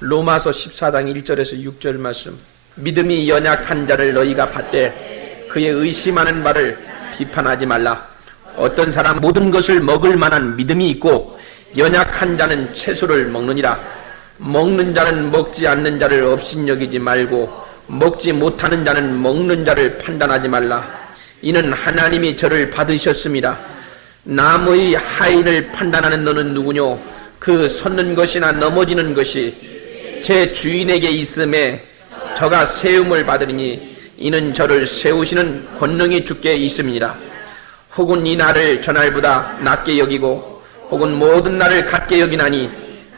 로마서 14장 1절에서 6절 말씀. 믿음이 연약한 자를 너희가 받되 그의 의심하는 바를 비판하지 말라. 어떤 사람 모든 것을 먹을 만한 믿음이 있고 연약한 자는 채소를 먹느니라. 먹는 자는 먹지 않는 자를 업신여기지 말고 먹지 못하는 자는 먹는 자를 판단하지 말라. 이는 하나님이 저를 받으셨습니다. 나무의 하인을 판단하는 너는 누구뇨? 그 섰는 것이나 넘어지는 것이 제 주인에게 있음에 저가 세움을 받으리니 이는 저를 세우시는 권능이 주께 있음이니라. 혹은 이 날을 저날보다 낮게 여기고 혹은 모든 날을 같게 여기나니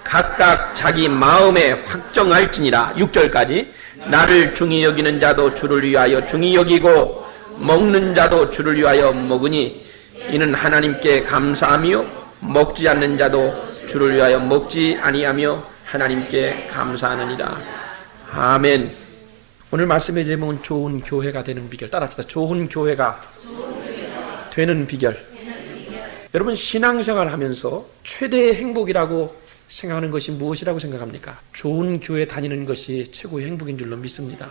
각각 자기 마음에 확정할지니라. 6절까지. 나를 중히 여기는 자도 주를 위하여 중히 여기고 먹는 자도 주를 위하여 먹으니 이는 하나님께 감사하며 먹지 않는 자도 주를 위하여 먹지 아니하며 하나님께 감사하느니라. 아멘. 오늘 말씀의 제목은 좋은 교회가 되는 비결. 따라합시다. 좋은 교회가 되는 비결. 여러분, 신앙생활 하면서 최대의 행복이라고 생각하는 것이 무엇이라고 생각합니까? 좋은 교회 다니는 것이 최고의 행복인 줄로 믿습니다.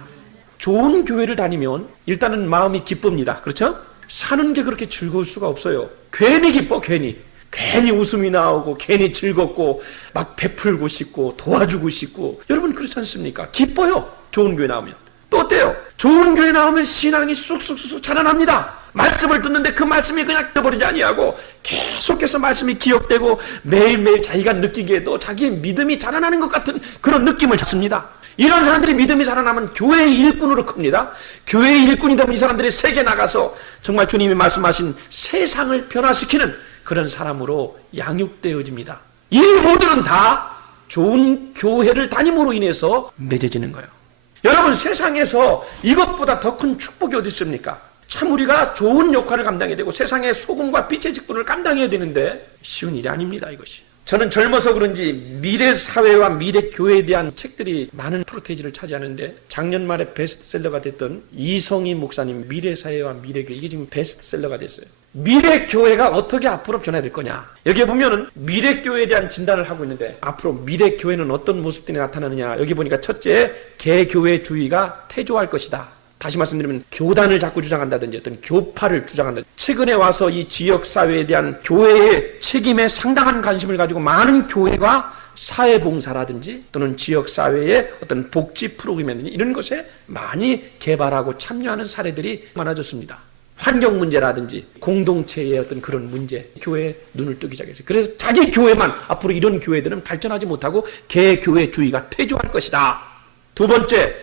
좋은 교회를 다니면 일단은 마음이 기쁩니다. 그렇죠? 사는 게 그렇게 즐거울 수가 없어요. 괜히 기뻐, 괜히 웃음이 나오고 괜히 즐겁고 막 베풀고 싶고 도와주고 싶고. 여러분 그렇지 않습니까? 기뻐요. 좋은 교회 나오면. 또 어때요? 좋은 교회 나오면 신앙이 쑥쑥쑥 자라납니다. 말씀을 듣는데 그 말씀이 그냥 잊어버리지 아니하고 계속해서 말씀이 기억되고 매일매일 자기가 느끼기에도 자기의 믿음이 자라나는 것 같은 그런 느낌을 받습니다. 이런 사람들이 믿음이 자라나면 교회의 일꾼으로 큽니다. 교회의 일꾼이 되면 이 사람들이 세계 나가서 정말 주님이 말씀하신 세상을 변화시키는 그런 사람으로 양육되어집니다. 이 모두는 다 좋은 교회를 다님으로 인해서 맺어지는 거예요. 여러분, 세상에서 이것보다 더 큰 축복이 어디 있습니까? 참 우리가 좋은 역할을 감당해야 되고 세상의 소금과 빛의 직분을 감당해야 되는데 쉬운 일이 아닙니다. 이것이. 저는 젊어서 그런지 미래 사회와 미래 교회에 대한 책들이 많은 프로테이지를 차지하는데 작년 말에 베스트셀러가 됐던 이성희 목사님 미래 사회와 미래 교회, 이게 지금 베스트셀러가 됐어요. 미래 교회가 어떻게 앞으로 변화될 거냐. 여기에 보면은 미래 교회에 대한 진단을 하고 있는데 앞으로 미래 교회는 어떤 모습들이 나타나느냐. 여기 보니까 첫째, 개교회주의가 퇴조할 것이다. 다시 말씀드리면 교단을 자꾸 주장한다든지 어떤 교파를 주장한다든지. 최근에 와서 이 지역사회에 대한 교회의 책임에 상당한 관심을 가지고 많은 교회가 사회봉사라든지 또는 지역사회의 어떤 복지 프로그램이라든지 이런 것에 많이 개발하고 참여하는 사례들이 많아졌습니다. 환경 문제라든지 공동체의 어떤 그런 문제, 교회에 눈을 뜨기 시작했어요. 그래서 자기 교회만 앞으로 이런 교회들은 발전하지 못하고 개교회주의가 퇴조할 것이다. 두 번째,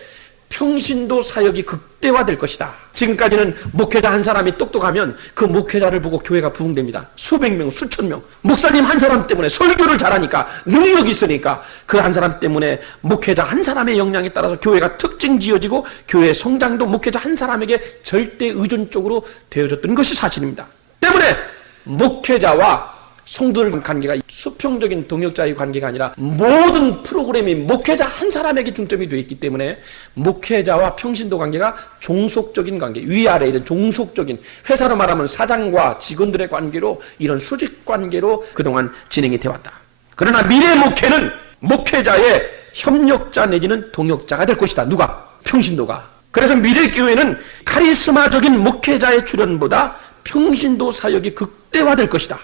평신도 사역이 극대화될 것이다. 지금까지는 목회자 한 사람이 똑똑하면 그 목회자를 보고 교회가 부흥됩니다. 수백 명, 수천 명. 목사님 한 사람 때문에 설교를 잘하니까 능력이 있으니까 그 한 사람 때문에 목회자 한 사람의 역량에 따라서 교회가 특징 지어지고 교회의 성장도 목회자 한 사람에게 절대 의존적으로 되어졌던 것이 사실입니다. 때문에 목회자와 성도들 관계가 수평적인 동역자의 관계가 아니라 모든 프로그램이 목회자 한 사람에게 중점이 되어 있기 때문에 목회자와 평신도 관계가 종속적인 관계, 위아래 이런 종속적인, 회사로 말하면 사장과 직원들의 관계로 이런 수직 관계로 그동안 진행이 되어왔다. 그러나 미래 목회는 목회자의 협력자 내지는 동역자가 될 것이다. 누가? 평신도가. 그래서 미래 교회는 카리스마적인 목회자의 출현보다 평신도 사역이 극대화될 것이다.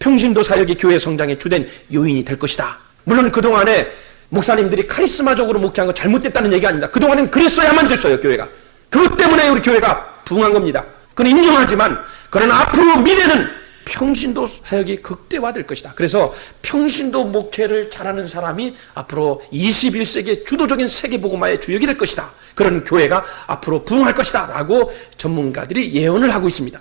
평신도 사역이 교회 성장의 주된 요인이 될 것이다. 물론 그동안에 목사님들이 카리스마적으로 목회한 거 잘못됐다는 얘기 아닙니다. 그동안엔 그랬어야만 됐어요. 교회가. 그것 때문에 우리 교회가 부흥한 겁니다. 그건 인정하지만 그러나 앞으로 미래는 평신도 사역이 극대화될 것이다. 그래서 평신도 목회를 잘하는 사람이 앞으로 21세기의 주도적인 세계복음화의 주역이 될 것이다. 그런 교회가 앞으로 부흥할 것이다 라고 전문가들이 예언을 하고 있습니다.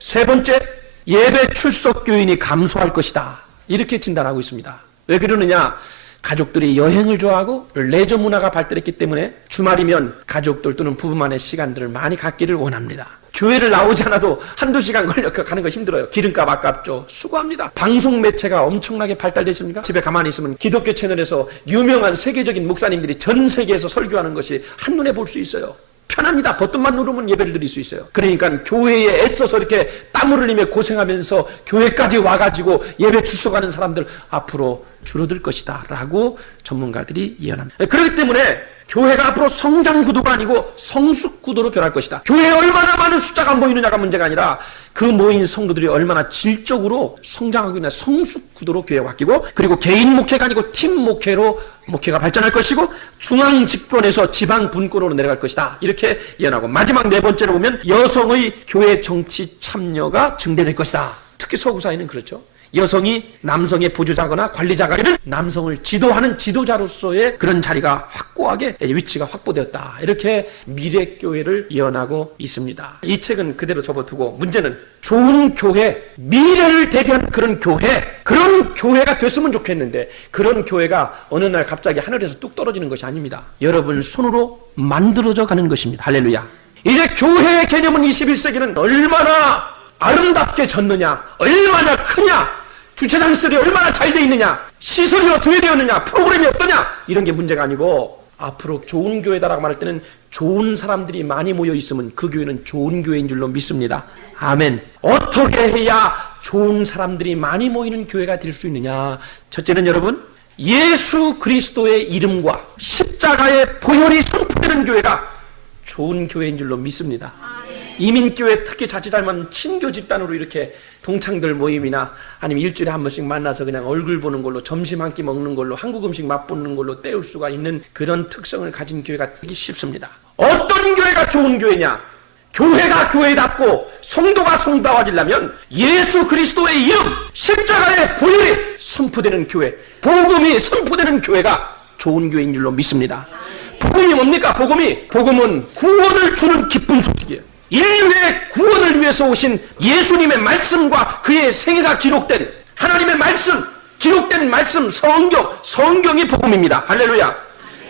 세 번째, 예배 출석 교인이 감소할 것이다. 이렇게 진단하고 있습니다. 왜 그러느냐? 가족들이 여행을 좋아하고 레저 문화가 발달했기 때문에 주말이면 가족들 또는 부부만의 시간들을 많이 갖기를 원합니다. 교회를 나오지 않아도 한두 시간 걸려 가는 거 힘들어요. 기름값 아깝죠. 수고합니다. 방송 매체가 엄청나게 발달됐습니까? 집에 가만히 있으면 기독교 채널에서 유명한 세계적인 목사님들이 전 세계에서 설교하는 것이 한눈에 볼 수 있어요. 편합니다. 버튼만 누르면 예배를 드릴 수 있어요. 그러니까 교회에 애써서 이렇게 땀을 흘리며 고생하면서 교회까지 와가지고 예배 출석하는 사람들 앞으로 줄어들 것이다 라고 전문가들이 예언합니다. 그렇기 때문에 교회가 앞으로 성장 구도가 아니고 성숙 구도로 변할 것이다. 교회에 얼마나 많은 숫자가 모이느냐가 문제가 아니라 그 모인 성도들이 얼마나 질적으로 성장하고 있는 성숙 구도로 교회가 바뀌고, 그리고 개인 목회가 아니고 팀 목회로 목회가 발전할 것이고, 중앙 집권에서 지방 분권으로 내려갈 것이다. 이렇게 예언하고, 마지막 네 번째로 보면 여성의 교회 정치 참여가 증대될 것이다. 특히 서구사회는 그렇죠. 여성이 남성의 보조자거나 관리자가 아니라 남성을 지도하는 지도자로서의 그런 자리가 확고하게 위치가 확보되었다. 이렇게 미래교회를 예언하고 있습니다. 이 책은 그대로 접어두고, 문제는 좋은 교회, 미래를 대비한 그런 교회가 됐으면 좋겠는데, 그런 교회가 어느 날 갑자기 하늘에서 뚝 떨어지는 것이 아닙니다. 여러분 손으로 만들어져 가는 것입니다. 할렐루야. 이제 교회의 개념은 21세기는 얼마나 아름답게 졌느냐, 얼마나 크냐, 주차장 시설이 얼마나 잘 돼 있느냐, 시설이 어떻게 되었느냐, 프로그램이 어떠냐, 이런 게 문제가 아니고, 앞으로 좋은 교회다라고 말할 때는 좋은 사람들이 많이 모여 있으면 그 교회는 좋은 교회인 줄로 믿습니다. 아멘. 어떻게 해야 좋은 사람들이 많이 모이는 교회가 될 수 있느냐? 첫째는 여러분, 예수 그리스도의 이름과 십자가의 보혈이 선포되는 교회가 좋은 교회인 줄로 믿습니다. 이민교회 특히 자칫하면 친교 집단으로 이렇게 동창들 모임이나 아니면 일주일에 한 번씩 만나서 그냥 얼굴 보는 걸로, 점심 한 끼 먹는 걸로, 한국 음식 맛보는 걸로 때울 수가 있는 그런 특성을 가진 교회가 되기 쉽습니다. 어떤 교회가 좋은 교회냐? 교회가 교회답고 성도가 성도화하려면 예수 그리스도의 이름, 십자가의 보혈이 선포되는 교회, 복음이 선포되는 교회가 좋은 교회인 줄로 믿습니다. 복음이 뭡니까? 복음은 구원을 주는 기쁜 소식이에요. 인류의 구원을 위해서 오신 예수님의 말씀과 그의 생애가 기록된 하나님의 말씀, 기록된 말씀, 성경이 복음입니다. 할렐루야.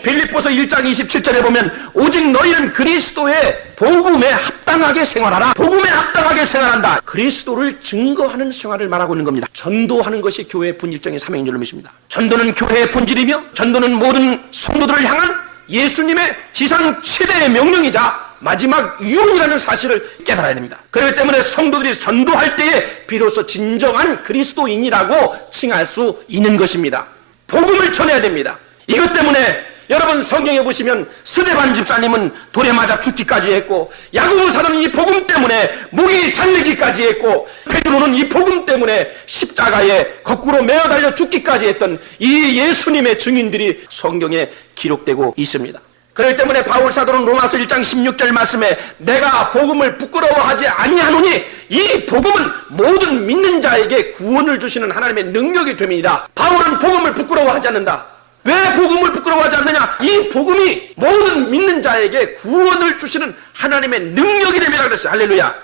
빌립보서 1장 27절에 보면 오직 너희는 그리스도의 복음에 합당하게 생활하라. 복음에 합당하게 생활한다. 그리스도를 증거하는 생활을 말하고 있는 겁니다. 전도하는 것이 교회의 본질적인 사명인 줄로 믿습니다. 전도는 교회의 본질이며, 전도는 모든 성도들을 향한 예수님의 지상 최대의 명령이자 마지막 유언이라는 사실을 깨달아야 됩니다. 그렇기 때문에 성도들이 전도할 때에 비로소 진정한 그리스도인이라고 칭할 수 있는 것입니다. 복음을 전해야 됩니다. 이것 때문에 여러분 성경에 보시면 스데반 집사님은 돌에 맞아 죽기까지 했고, 야고보 사도는 이 복음 때문에 목이 잘리기까지 했고, 베드로는 이 복음 때문에 십자가에 거꾸로 매어 달려 죽기까지 했던 이 예수님의 증인들이 성경에 기록되고 있습니다. 그렇기 때문에 바울 사도는 로마서 1장 16절 말씀에 내가 복음을 부끄러워하지 아니하노니 이 복음은 모든 믿는 자에게 구원을 주시는 하나님의 능력이 됨이니라. 바울은 복음을 부끄러워하지 않는다. 왜 복음을 부끄러워하지 않느냐? 이 복음이 모든 믿는 자에게 구원을 주시는 하나님의 능력이 됩니다 그랬어요. 할렐루야.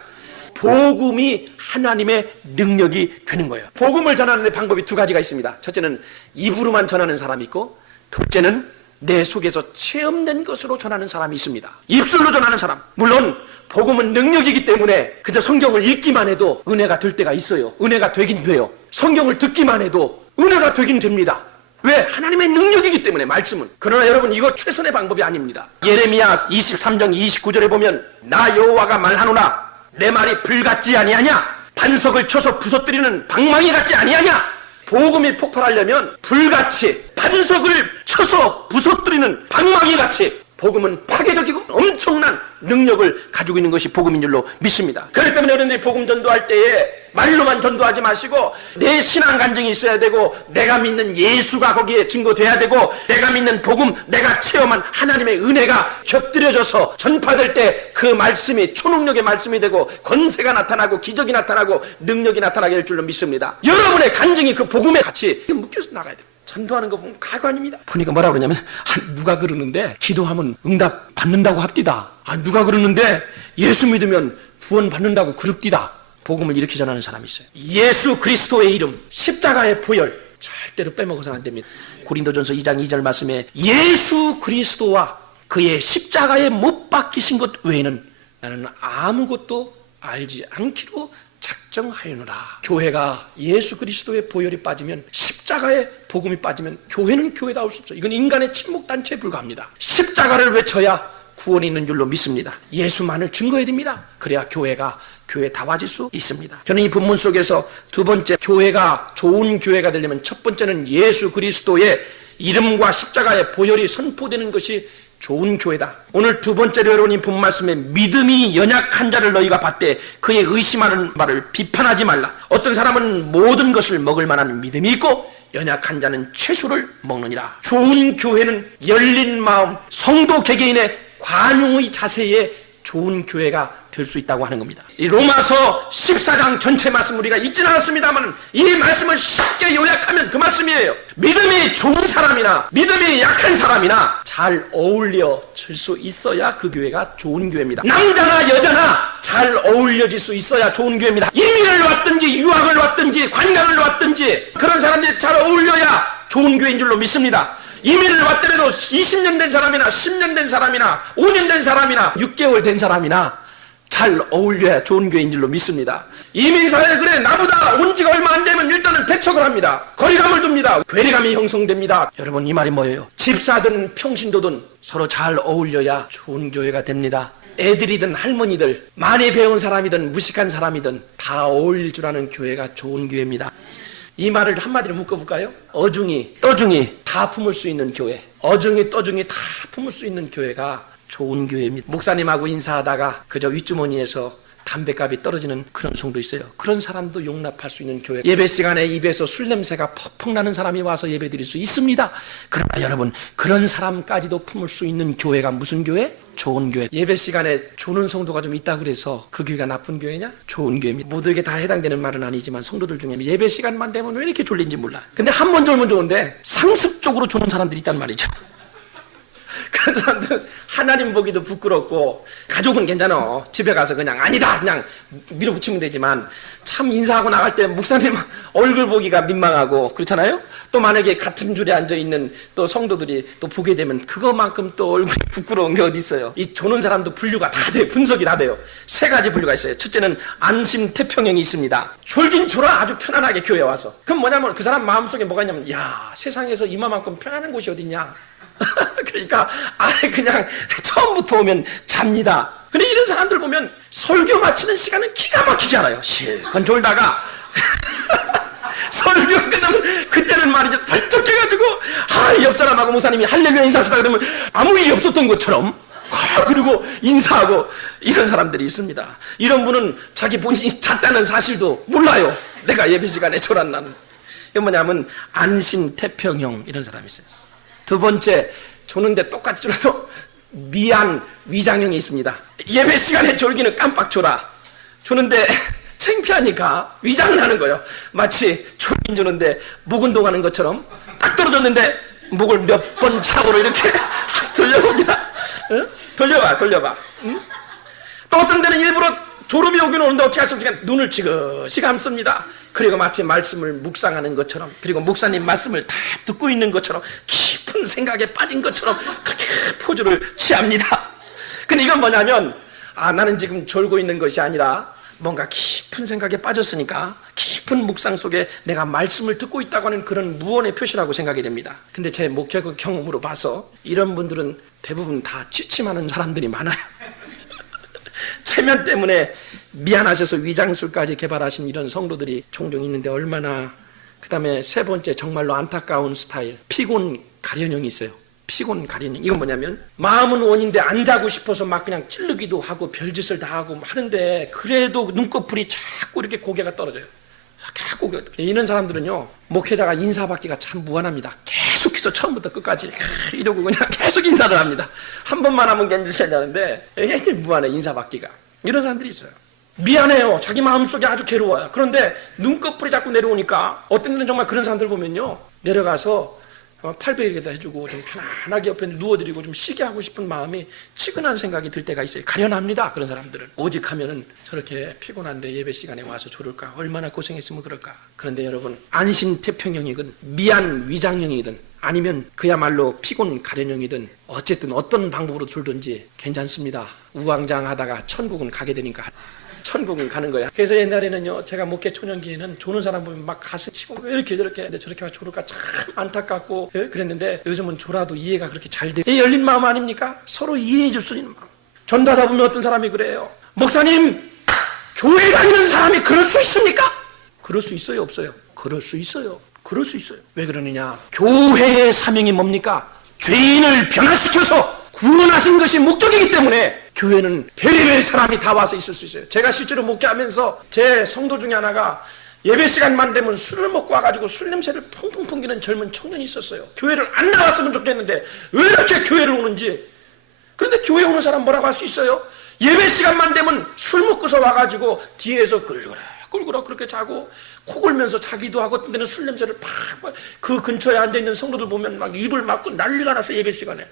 복음이 하나님의 능력이 되는 거예요. 복음을 전하는 방법이 두 가지가 있습니다. 첫째는 입으로만 전하는 사람이 있고, 둘째는 내 속에서 체험된 것으로 전하는 사람이 있습니다. 입술로 전하는 사람, 물론 복음은 능력이기 때문에 그저 성경을 읽기만 해도 은혜가 될 때가 있어요. 은혜가 되긴 돼요. 성경을 듣기만 해도 은혜가 되긴 됩니다. 왜? 하나님의 능력이기 때문에, 말씀은. 그러나 여러분, 이거 최선의 방법이 아닙니다. 예레미야 23장 29절에 보면 나 여호와가 말하노라 내 말이 불같지 아니하냐? 반석을 쳐서 부서뜨리는 방망이 같지 아니하냐? 복음이 폭발하려면 불같이, 반석을 쳐서 부서뜨리는 방망이같이 복음은 파괴적이고 엄청난 능력을 가지고 있는 것이 복음인 줄로 믿습니다. 그렇기 때문에 여러분들이 복음 전도할 때에 말로만 전도하지 마시고 내 신앙 간증이 있어야 되고, 내가 믿는 예수가 거기에 증거돼야 되고, 내가 믿는 복음, 내가 체험한 하나님의 은혜가 곁들여져서 전파될 때 그 말씀이 초능력의 말씀이 되고 권세가 나타나고 기적이 나타나고 능력이 나타나게 될 줄로 믿습니다. 여러분의 간증이 그 복음에 같이 묶여서 나가야 돼요. 전도하는 거 보면 가관입니다. 보니까 뭐라 그러냐면, 누가 그러는데 기도하면 응답 받는다고 합디다. 누가 그러는데 예수 믿으면 구원 받는다고 그럽디다. 복음을 이렇게 전하는 사람이 있어요. 예수 그리스도의 이름, 십자가의 보혈 절대로 빼먹어서는 안 됩니다. 고린도전서 2장 2절 말씀에 예수 그리스도와 그의 십자가에 못 박히신 것 외에는 나는 아무것도 알지 않기로 작정하여노라. 교회가 예수 그리스도의 보혈이 빠지면, 십자가의 복음이 빠지면 교회는 교회다울 수 없어요. 이건 인간의 친목단체에 불과합니다. 십자가를 외쳐야 구원이 있는 줄로 믿습니다. 예수만을 증거해야 됩니다. 그래야 교회가 교회다워질 수 있습니다. 저는 이 본문 속에서 두 번째, 교회가 좋은 교회가 되려면 첫 번째는 예수 그리스도의 이름과 십자가의 보혈이 선포되는 것이 좋은 교회다. 오늘 두 번째로 여러분 이 본 말씀에 믿음이 연약한 자를 너희가 받되 그의 의심하는 말을 비판하지 말라. 어떤 사람은 모든 것을 먹을 만한 믿음이 있고 연약한 자는 채소를 먹느니라. 좋은 교회는 열린 마음, 성도 개개인의 관용의 자세에 좋은 교회가 될 수 있다고 하는 겁니다. 이 로마서 14장 전체 말씀 우리가 읽지는 않았습니다만 이 말씀을 쉽게 요약하면 그 말씀이에요. 믿음이 좋은 사람이나 믿음이 약한 사람이나 잘 어울려질 수 있어야 그 교회가 좋은 교회입니다. 남자나 여자나 잘 어울려질 수 있어야 좋은 교회입니다. 이민을 왔든지 유학을 왔든지 관광을 왔든지 그런 사람들이 잘 어울려야 좋은 교회인 줄로 믿습니다. 이민을 왔더라도 20년 된 사람이나 10년 된 사람이나 5년 된 사람이나 6개월 된 사람이나 잘 어울려야 좋은 교회인 줄로 믿습니다. 이민사회 그래 나보다 온 지가 얼마 안 되면 일단은 배척을 합니다. 거리감을 둡니다. 괴리감이 형성됩니다. 여러분 이 말이 뭐예요? 집사든 평신도든 서로 잘 어울려야 좋은 교회가 됩니다. 애들이든 할머니들, 많이 배운 사람이든 무식한 사람이든 다 어울릴 줄 아는 교회가 좋은 교회입니다. 이 말을 한마디로 묶어볼까요? 어중이, 떠중이 다 품을 수 있는 교회, 어중이, 떠중이 다 품을 수 있는 교회가 좋은 교회입니다. 목사님하고 인사하다가 그저 윗주머니에서 담뱃값이 떨어지는 그런 성도 있어요. 그런 사람도 용납할 수 있는 교회. 예배 시간에 입에서 술 냄새가 퍽퍽 나는 사람이 와서 예배 드릴 수 있습니다. 그러나 여러분 그런 사람까지도 품을 수 있는 교회가 무슨 교회? 좋은 교회. 예배 시간에 조는 성도가 좀 있다 그래서 그 교회가 나쁜 교회냐? 좋은 교회입니다. 모두에게 다 해당되는 말은 아니지만 성도들 중에 예배 시간만 되면 왜 이렇게 졸린지 몰라. 근데 한 번 졸면 좋은데 상습적으로 조는 사람들이 있단 말이죠. 그런 사람들은 하나님 보기도 부끄럽고 가족은 괜찮아. 집에 가서 그냥 아니다 그냥 밀어붙이면 되지만 참 인사하고 나갈 때 목사님 얼굴 보기가 민망하고 그렇잖아요. 또 만약에 같은 줄에 앉아있는 또 성도들이 또 보게 되면 그거만큼 또 얼굴이 부끄러운 게 어디 있어요. 이 조는 사람도 분류가 다 돼요. 분석이 다 돼요. 세 가지 분류가 있어요. 첫째는 안심태평형이 있습니다. 졸긴 졸아 아주 편안하게 교회에 와서. 그럼 뭐냐면 그 사람 마음속에 뭐가 있냐면 야 세상에서 이만큼 편안한 곳이 어딨냐. 그러니까 아예 그냥 처음부터 오면 잡니다. 근데 이런 사람들 보면 설교 마치는 시간은 기가 막히지 않아요. 실컷 졸다가 설교 끝나면 그때는 말이죠 발떡 깨가지고 옆 사람하고 목사님이 할렐루야 인사합시다 그러면 아무 일이 없었던 것처럼 그리고 인사하고 이런 사람들이 있습니다. 이런 분은 자기 본인이 잤다는 사실도 몰라요. 내가 예배 시간에 졸았나는. 이게 뭐냐면 안심태평형 이런 사람이 있어요. 두 번째, 조는데 똑같이 졸아도 미안 위장형이 있습니다. 예배 시간에 졸기는 깜빡 졸아. 조는데 창피하니까 위장나는 거예요. 마치 졸긴 조는데 목 운동하는 것처럼 딱 떨어졌는데 목을 몇 번 차고로 이렇게 돌려봅니다. 응? 돌려봐. 응? 또 어떤 데는 일부러 졸음이 오긴 오는데 어떻게 할 수 없으니까 눈을 지그시 감습니다. 그리고 마치 말씀을 묵상하는 것처럼 그리고 목사님 말씀을 다 듣고 있는 것처럼 깊은 생각에 빠진 것처럼 그렇게 포즈를 취합니다. 근데 이건 뭐냐면 나는 지금 졸고 있는 것이 아니라 뭔가 깊은 생각에 빠졌으니까 깊은 묵상 속에 내가 말씀을 듣고 있다고 하는 그런 무언의 표시라고 생각이 됩니다. 근데 제 목회적 경험으로 봐서 이런 분들은 대부분 다 취침하는 사람들이 많아요. 체면 때문에 미안하셔서 위장술까지 개발하신 이런 성도들이 종종 있는데 얼마나. 그 다음에 세 번째 정말로 안타까운 스타일 피곤 가련형이 있어요. 피곤 가련형. 이건 뭐냐면 마음은 원인데 안 자고 싶어서 막 그냥 찌르기도 하고 별짓을 다 하고 하는데 그래도 눈꺼풀이 자꾸 이렇게 고개가 떨어져요. 이런 사람들은요 목회자가 인사받기가 참 무한합니다. 계속해서 처음부터 끝까지 이러고 그냥 계속 인사를 합니다. 한 번만 하면 괜찮은데 굉장히 무한해 인사받기가. 이런 사람들이 있어요. 미안해요. 자기 마음속에 아주 괴로워요. 그런데 눈꺼풀이 자꾸 내려오니까 어떤 데는 정말 그런 사람들 보면요 내려가서 팔베개에다 해주고 좀 편안하게 옆에 누워드리고 좀 쉬게 하고 싶은 마음이 치근한 생각이 들 때가 있어요. 가련합니다. 그런 사람들은. 오직 하면은 저렇게 피곤한데 예배 시간에 와서 졸을까 얼마나 고생했으면 그럴까. 그런데 여러분 안심태평형이든 미안 위장형이든 아니면 그야말로 피곤 가련형이든 어쨌든 어떤 방법으로 졸든지 괜찮습니다. 우왕좌왕하다가 천국은 가게 되니까. 천국을 가는 거야. 그래서 옛날에는요, 제가 목회 초년기에는 조는 사람 보면 막 가슴 치고 왜 이렇게 저렇게 저렇게 조를까 참 안타깝고 그랬는데 요즘은 조라도 이해가 그렇게 잘 돼. 이 열린 마음 아닙니까? 서로 이해해 줄 수 있는 마음. 전도하다 보면 어떤 사람이 그래요. 목사님, 교회 다니는 사람이 그럴 수 있습니까? 그럴 수 있어요, 없어요? 그럴 수 있어요. 그럴 수 있어요. 왜 그러느냐? 교회의 사명이 뭡니까? 죄인을 변화시켜서 구원하신 것이 목적이기 때문에 교회는 별의별 사람이 다 와서 있을 수 있어요. 제가 실제로 목회하면서 제 성도 중에 하나가 예배 시간만 되면 술을 먹고 와가지고 술 냄새를 펑펑 풍기는 젊은 청년이 있었어요. 교회를 안 나왔으면 좋겠는데 왜 이렇게 교회를 오는지. 그런데 교회 오는 사람 뭐라고 할 수 있어요? 예배 시간만 되면 술 먹고서 와가지고 뒤에서 꿀꿀 그렇게 자고 코 골면서 자기도 하고 어떤 데는 술 냄새를 팍, 그 근처에 앉아있는 성도들 보면 막 입을 막고 난리가 났어. 예배 시간에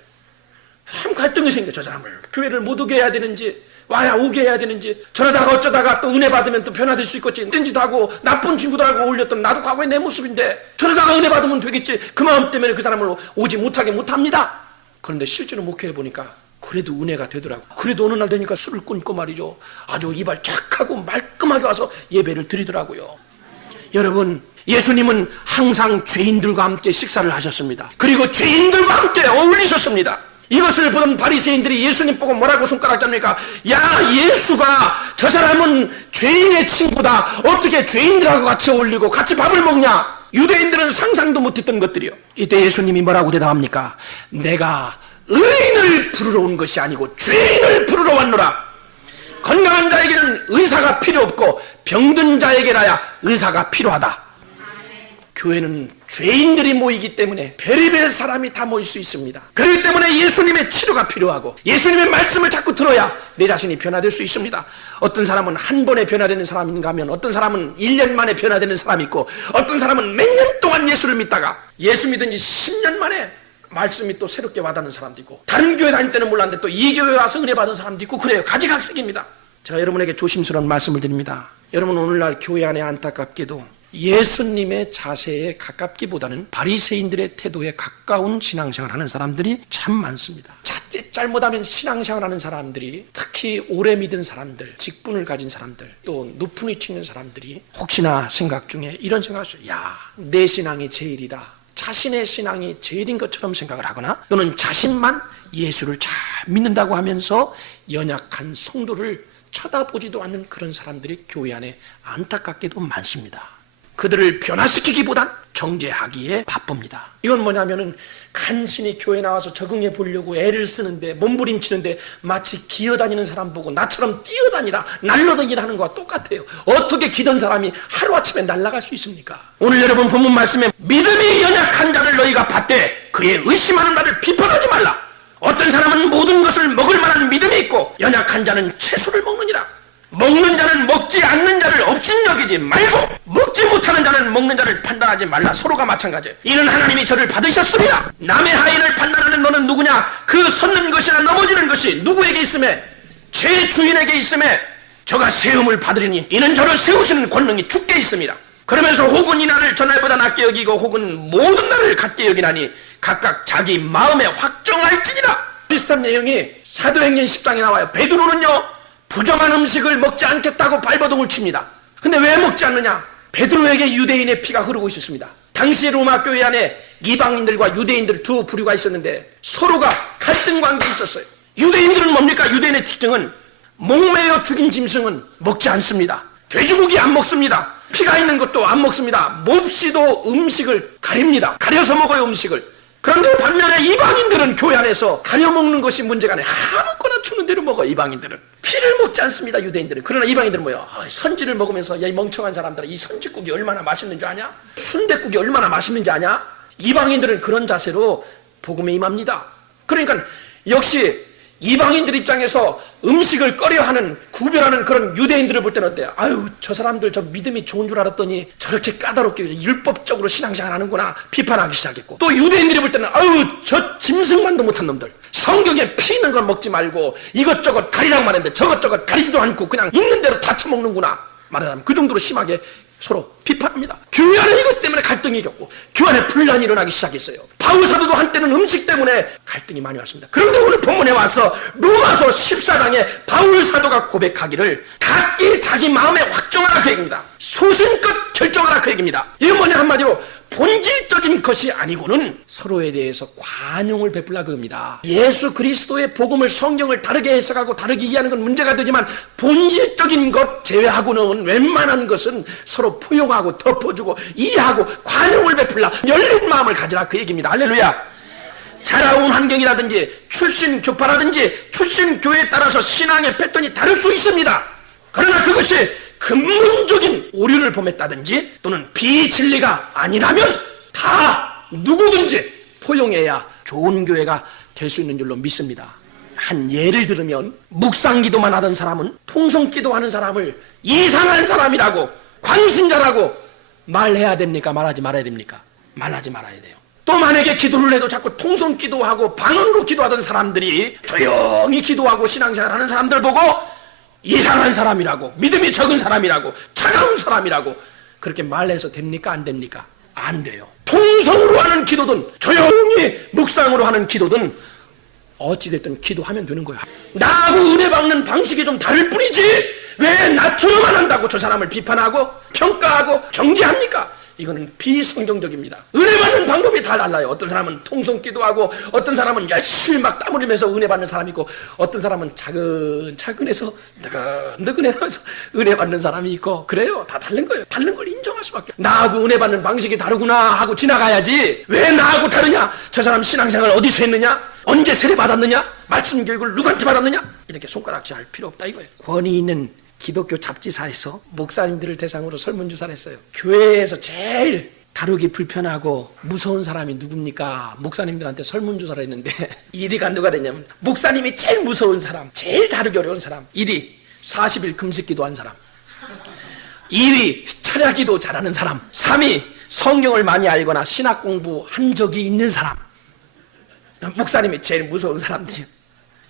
참 갈등이 생겨. 저 사람을 교회를 못 오게 해야 되는지 와야 오게 해야 되는지, 저러다가 어쩌다가 또 은혜 받으면 또 변화될 수 있겠지. 뜬짓 하고 나쁜 친구들하고 어울렸던 나도 과거의 내 모습인데 저러다가 은혜 받으면 되겠지. 그 마음 때문에 그 사람을 오지 못하게 못합니다. 그런데 실제로 목회해 보니까 그래도 은혜가 되더라고. 그래도 어느 날 되니까 술을 끊고 말이죠, 아주 이발 착하고 말끔하게 와서 예배를 드리더라고요. 여러분, 예수님은 항상 죄인들과 함께 식사를 하셨습니다. 그리고 죄인들과 함께 어울리셨습니다. 이것을 보던 바리새인들이 예수님 보고 뭐라고 손가락 잡니까? 야, 예수가 저 사람은 죄인의 친구다. 어떻게 죄인들하고 같이 어울리고 같이 밥을 먹냐? 유대인들은 상상도 못했던 것들이요. 이때 예수님이 뭐라고 대답합니까? 내가 의인을 부르러 온 것이 아니고 죄인을 부르러 왔노라. 건강한 자에게는 의사가 필요 없고 병든 자에게라야 의사가 필요하다. 교회는 죄인들이 모이기 때문에 별의별 사람이 다 모일 수 있습니다. 그렇기 때문에 예수님의 치료가 필요하고 예수님의 말씀을 자꾸 들어야 내 자신이 변화될 수 있습니다. 어떤 사람은 한 번에 변화되는 사람인가 하면 어떤 사람은 1년 만에 변화되는 사람이 있고 어떤 사람은 몇 년 동안 예수를 믿다가 예수 믿은 지 10년 만에 말씀이 또 새롭게 와닿는 사람도 있고, 다른 교회 다닐 때는 몰랐는데 또 이 교회 와서 은혜 받은 사람도 있고, 그래요. 가지각색입니다. 제가 여러분에게 조심스러운 말씀을 드립니다. 여러분, 오늘날 교회 안에 안타깝게도 예수님의 자세에 가깝기보다는 바리새인들의 태도에 가까운 신앙생활을 하는 사람들이 참 많습니다. 자칫 잘못하면 신앙생활을 하는 사람들이, 특히 오래 믿은 사람들, 직분을 가진 사람들, 또 높은 위치에 있는 사람들이 혹시나 생각 중에 이런 생각을 해요. 야, 내 신앙이 제일이다. 자신의 신앙이 제일인 것처럼 생각을 하거나 또는 자신만 예수를 잘 믿는다고 하면서 연약한 성도를 쳐다보지도 않는 그런 사람들이 교회 안에 안타깝게도 많습니다. 그들을 변화시키기보단 정죄하기에 바쁩니다. 이건 뭐냐면은 간신히 교회 나와서 적응해 보려고 애를 쓰는데, 몸부림치는데 마치 기어다니는 사람 보고 나처럼 뛰어다니라, 날려다니라 하는 것과 똑같아요. 어떻게 기던 사람이 하루아침에 날아갈 수 있습니까? 오늘 여러분 본문 말씀에 믿음이 연약한 자를 너희가 받되 그의 의심하는 자를 비판하지 말라. 어떤 사람은 모든 것을 먹을 만한 믿음이 있고 연약한 자는 채소를 먹느니라. 먹는 자는 먹지 않는 자를 업신 여기지 말고 먹지 못하는 자는 먹는 자를 판단하지 말라. 서로가 마찬가지예요. 이는 하나님이 저를 받으셨습니다. 남의 하인을 판단하는 너는 누구냐? 그 섰는 것이나 넘어지는 것이 누구에게 있음에? 제 주인에게 있음에 저가 세움을 받으리니 이는 저를 세우시는 권능이 주께 있습니다. 그러면서 혹은 이 날을 전날보다 낮게 여기고 혹은 모든 날을 같게 여기나니 각각 자기 마음에 확정할지니라. 비슷한 내용이 사도행전 10장에 나와요. 베드로는요, 부정한 음식을 먹지 않겠다고 발버둥을 칩니다. 근데 왜 먹지 않느냐? 베드로에게 유대인의 피가 흐르고 있었습니다. 당시 로마 교회 안에 이방인들과 유대인들 두 부류가 있었는데 서로가 갈등 관계에 있었어요. 유대인들은 뭡니까? 유대인의 특징은 목매어 죽인 짐승은 먹지 않습니다. 돼지고기 안 먹습니다. 피가 있는 것도 안 먹습니다. 몹시도 음식을 가립니다. 가려서 먹어요, 음식을. 그런데 반면에 이방인들은 교회 안에서 가려 먹는 것이 문제가 아니에요. 아무거나 주는 대로 먹어요. 이방인들은 피를 먹지 않습니다. 유대인들은. 그러나 이방인들은 뭐예요? 선지를 먹으면서 야, 이 멍청한 사람들아, 이 선지국이 얼마나 맛있는 줄 아냐? 순댓국이 얼마나 맛있는지 아냐? 이방인들은 그런 자세로 복음에 임합니다. 그러니까 역시 이방인들 입장에서 음식을 꺼려하는, 구별하는 그런 유대인들을 볼 때는 어때요? 아유, 저 사람들 저 믿음이 좋은 줄 알았더니 저렇게 까다롭게 율법적으로 신앙생활 하는구나 비판하기 시작했고, 또 유대인들이 볼 때는 아유, 저 짐승만도 못한 놈들, 성경에 피 있는 걸 먹지 말고 이것저것 가리라고 말했는데 저것저것 가리지도 않고 그냥 있는 대로 다 처먹는구나 말하자면 그 정도로 심하게 서로 비판합니다. 교회 안에 이것 때문에 갈등 갈등이 겪고 교환의 분란이 일어나기 시작했어요. 바울 사도도 한때는 음식 때문에 갈등이 많이 왔습니다. 그런데 오늘 본문에 와서 로마서 14장에 바울 사도가 고백하기를 각기 자기 마음에 확정하라 그 얘기입니다. 소신껏 결정하라 그 얘기입니다. 이건 뭐냐, 한마디로 본질적인 것이 아니고는 서로에 대해서 관용을 베풀라 그겁니다. 예수 그리스도의 복음을, 성경을 다르게 해석하고 다르게 이해하는 건 문제가 되지만 본질적인 것 제외하고는 웬만한 것은 서로 포용하고 덮어주고 이해하고 관용을 베풀라, 열린 마음을 가지라 그 얘기입니다. 할렐루야. 자라온 환경이라든지 출신 교파라든지 출신 교회에 따라서 신앙의 패턴이 다를 수 있습니다. 그러나 그것이 근본적인 오류를 범했다든지 또는 비진리가 아니라면 다 누구든지 포용해야 좋은 교회가 될 수 있는 줄로 믿습니다. 한 예를 들으면 묵상기도만 하던 사람은 통성기도하는 사람을 이상한 사람이라고, 광신자라고 말해야 됩니까? 말하지 말아야 됩니까? 말하지 말아야 돼요. 또 만약에 기도를 해도 자꾸 통성기도하고 방언으로 기도하던 사람들이 조용히 기도하고 신앙생활하는 사람들 보고 이상한 사람이라고, 믿음이 적은 사람이라고, 차가운 사람이라고 그렇게 말해서 됩니까? 안 됩니까? 안 돼요. 통성으로 하는 기도든 조용히 묵상으로 하는 기도든 어찌됐든 기도하면 되는 거야. 나하고 은혜 받는 방식이 좀 다를 뿐이지 왜 나처럼만 한다고 저 사람을 비판하고 평가하고 정죄합니까? 이거는 비성경적입니다. 은혜 받는 방법이 다 달라요. 어떤 사람은 통성 기도하고 어떤 사람은 열심히 막 땀 흘리면서 은혜 받는 사람이 있고 어떤 사람은 차근차근해서 느긋느긋해서 은혜 받는 사람이 있고 그래요. 다 다른 거예요. 다른 걸 인정할 수밖에. 나하고 은혜 받는 방식이 다르구나 하고 지나가야지 왜 나하고 다르냐? 저 사람 신앙생활 어디서 했느냐? 언제 세례 받았느냐? 말씀 교육을 누구한테 받았느냐? 이렇게 손가락질 할 필요 없다 이거예요. 권위 있는 기독교 잡지사에서 목사님들을 대상으로 설문조사를 했어요. 교회에서 제일 다루기 불편하고 무서운 사람이 누굽니까? 목사님들한테 설문조사를 했는데 1위가 누가 됐냐면 목사님이 제일 무서운 사람, 제일 다루기 어려운 사람. 1위 40일 금식기도한 사람, 2위 철야기도 잘하는 사람, 3위 성경을 많이 알거나 신학 공부한 적이 있는 사람. 목사님이 제일 무서운 사람들이에요.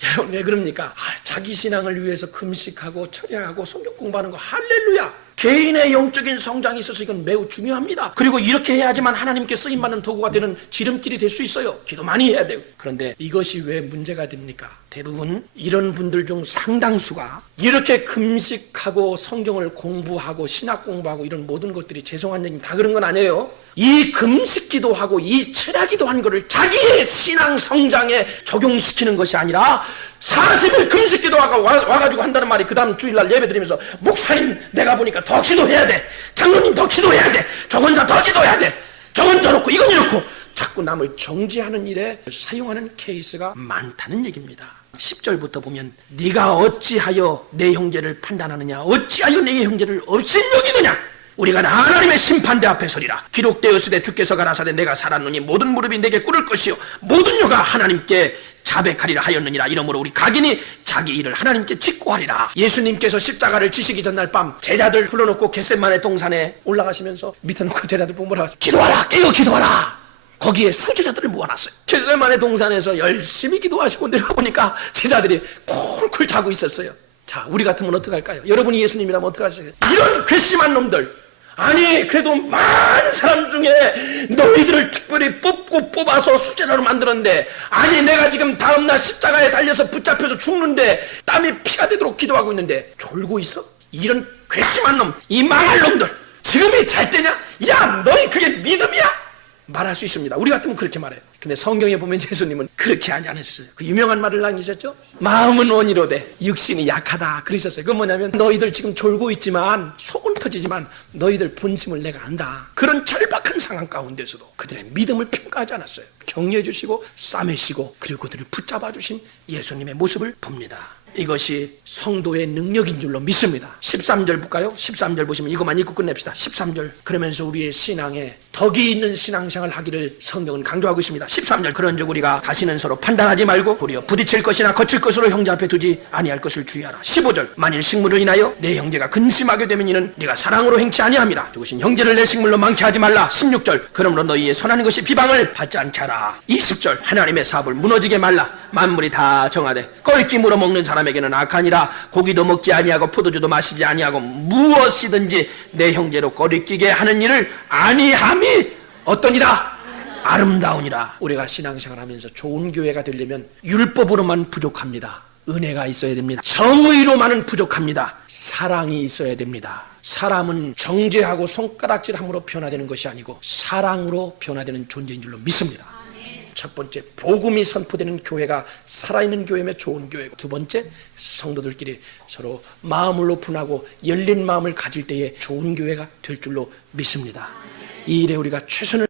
여러분 왜 그럽니까? 자기 신앙을 위해서 금식하고 철야하고 성경 공부하는 거 할렐루야. 개인의 영적인 성장이 있어서 이건 매우 중요합니다. 그리고 이렇게 해야지만 하나님께 쓰임받는 도구가 되는 지름길이 될 수 있어요. 기도 많이 해야 돼요. 그런데 이것이 왜 문제가 됩니까? 대부분 이런 분들 중 상당수가 이렇게 금식하고 성경을 공부하고 신학 공부하고 이런 모든 것들이 죄송한 얘기 다 그런 건 아니에요. 이 금식 기도하고 이 철야 기도한 거를 자기의 신앙 성장에 적용시키는 것이 아니라 40일 금식 기도하고 와가지고 한다는 말이 그 다음 주일날 예배 드리면서 목사님 내가 보니까 더 기도해야 돼, 장로님 더 기도해야 돼, 저건 더 기도해야 돼, 저건 저렇고 이건 이렇고 자꾸 남을 정죄하는 일에 사용하는 케이스가 많다는 얘기입니다. 10절부터 보면 네가 어찌하여 내 형제를 판단하느냐, 어찌하여 내 형제를 업신 여기느냐, 우리가 하나님의 심판대 앞에 서리라. 기록되었으되 주께서 가라사대 내가 살았노니 모든 무릎이 내게 꿇을 것이요 모든 혀가 하나님께 자백하리라 하였느니라. 이러므로 우리 각인이 자기 일을 하나님께 직고하리라. 예수님께서 십자가를 지시기 전날 밤 제자들 불러놓고 겟세마네 동산에 올라가시면서 밑에 놓고 제자들 보고 뭐라고 하세요? 기도하라, 깨어 기도하라. 거기에 수제자들을 모아놨어요. 겟세마네 동산에서 열심히 기도하시고 내려보니까 제자들이 쿨쿨 자고 있었어요. 자, 우리 같으면 어떡할까요? 여러분이 예수님이라면 어떡하시겠어요? 이런 괘씸한 놈들, 아니 그래도 많은 사람 중에 너희들을 특별히 뽑아서 수제자로 만들었는데, 아니 내가 지금 다음날 십자가에 달려서 붙잡혀서 죽는데 땀이 피가 되도록 기도하고 있는데 졸고 있어? 이런 괘씸한 놈, 이 망할 놈들, 지금이 잘 때냐? 야 너희 그게 믿음이야? 말할 수 있습니다. 우리 같으면 그렇게 말해요. 근데 성경에 보면 예수님은 그렇게 하지 않으셨어요. 그 유명한 말을 남기셨죠? 마음은 원이로되 육신이 약하다 그러셨어요. 그건 뭐냐면 너희들 지금 졸고 있지만 속은 터지지만 너희들 본심을 내가 안다. 그런 절박한 상황 가운데서도 그들의 믿음을 평가하지 않았어요. 격려해 주시고 싸매시고 그리고 그들을 붙잡아 주신 예수님의 모습을 봅니다. 이것이 성도의 능력인 줄로 믿습니다. 13절 볼까요? 13절 보시면 이것만 읽고 끝냅시다. 13절 그러면서 우리의 신앙에 덕이 있는 신앙생활을 하기를 성경은 강조하고 있습니다. 13절 그런즉 우리가 다시는 서로 판단하지 말고 도리어 부딪힐 것이나 거칠 것으로 형제 앞에 두지 아니할 것을 주의하라. 15절 만일 식물을 인하여 내 형제가 근심하게 되면 이는 네가 사랑으로 행치 아니함이라. 죽으신 형제를 내 식물로 많게 하지 말라. 16절 그러므로 너희의 선한 것이 비방을 받지 않게 하라. 20절 하나님의 사업을 무너지게 말라. 만물이 다 정하되 껄기 물어먹는 사람에게는 악하니라. 고기도 먹지 아니하고 포도주도 마시지 아니하고 무엇이든지 내 형제로 거리끼게 하는 일을 아니함이 어떠니라? 아름다우니라. 우리가 신앙생활하면서 좋은 교회가 되려면 율법으로만 부족합니다. 은혜가 있어야 됩니다. 정의로만은 부족합니다. 사랑이 있어야 됩니다. 사람은 정죄하고 손가락질함으로 변화되는 것이 아니고 사랑으로 변화되는 존재인 줄로 믿습니다. 첫 번째, 복음이 선포되는 교회가 살아있는 교회면 좋은 교회고, 두 번째, 성도들끼리 서로 마음을 오픈하고 열린 마음을 가질 때에 좋은 교회가 될 줄로 믿습니다. 이 일에 우리가 최선을